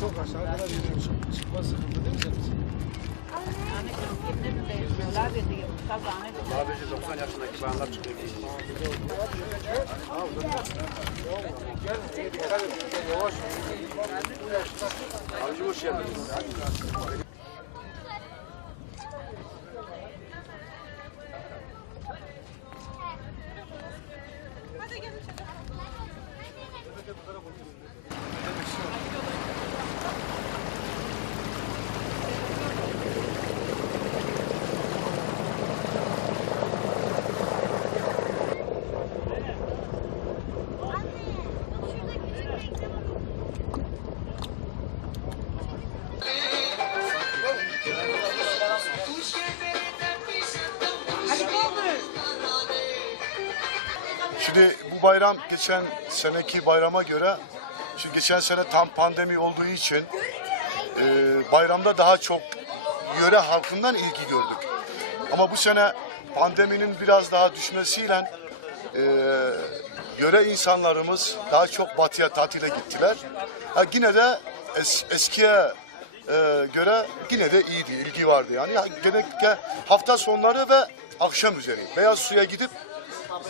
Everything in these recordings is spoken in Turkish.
Çok aşağı kadar gidiyor. Çık- Çıkma sıkıntı değil mi senin için? Yani kendine bir değişiyorlar dedi. Kazanı Sadece 90 yaşındaki bayanlar çıkıyor. Avcı hoş geldiniz. Şimdi bu bayram geçen seneki bayrama göre, şimdi geçen sene tam pandemi olduğu için e, bayramda daha çok yöre halkından ilgi gördük. Ama bu sene pandeminin biraz daha düşmesiyle e, yöre insanlarımız daha çok batıya tatile gittiler. Ha, yine de es, eskiye e, göre yine de iyiydi, ilgi vardı yani. Ya, Genellikle hafta sonları ve akşam üzeri Beyaz Su'ya gidip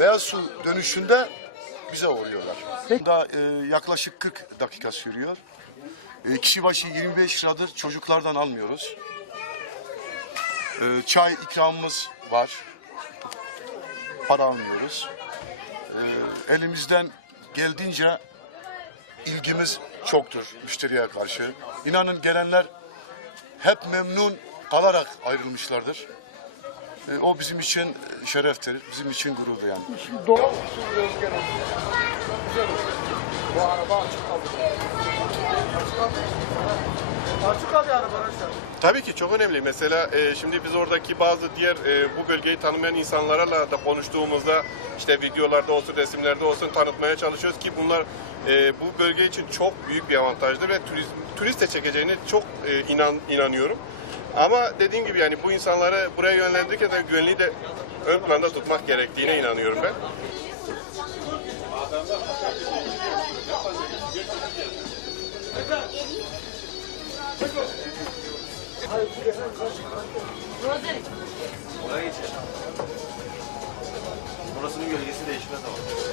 Beyaz Su dönüşünde bize uğruyorlar. Da e, yaklaşık 40 dakika sürüyor. E, kişi başı 25 liradır çocuklardan almıyoruz. E, çay ikramımız var. Para almıyoruz. E, elimizden geldiğince ilgimiz çoktur müşteriye karşı. İnanın gelenler hep memnun kalarak ayrılmışlardır. E, o bizim için şereftir, bizim için gururdur yani. Doğal. Güzel oldu. Bu araba açık kaldı. Açık kaldı. Açık kaldı yani arkadaşlar. Tabii ki çok önemli. Mesela e, şimdi biz oradaki bazı diğer e, bu bölgeyi tanımayan insanlarla da konuştuğumuzda işte videolarda olsun, resimlerde olsun tanıtmaya çalışıyoruz ki bunlar e, bu bölge için çok büyük bir avantajdır ve turist, turist de çekeceğine çok e, inan, inanıyorum. Ama dediğim gibi yani bu insanları buraya yönlendirirken de güvenliği de ön planda tutmak gerektiğine inanıyorum ben. Orasının gölgesi değişmez ama.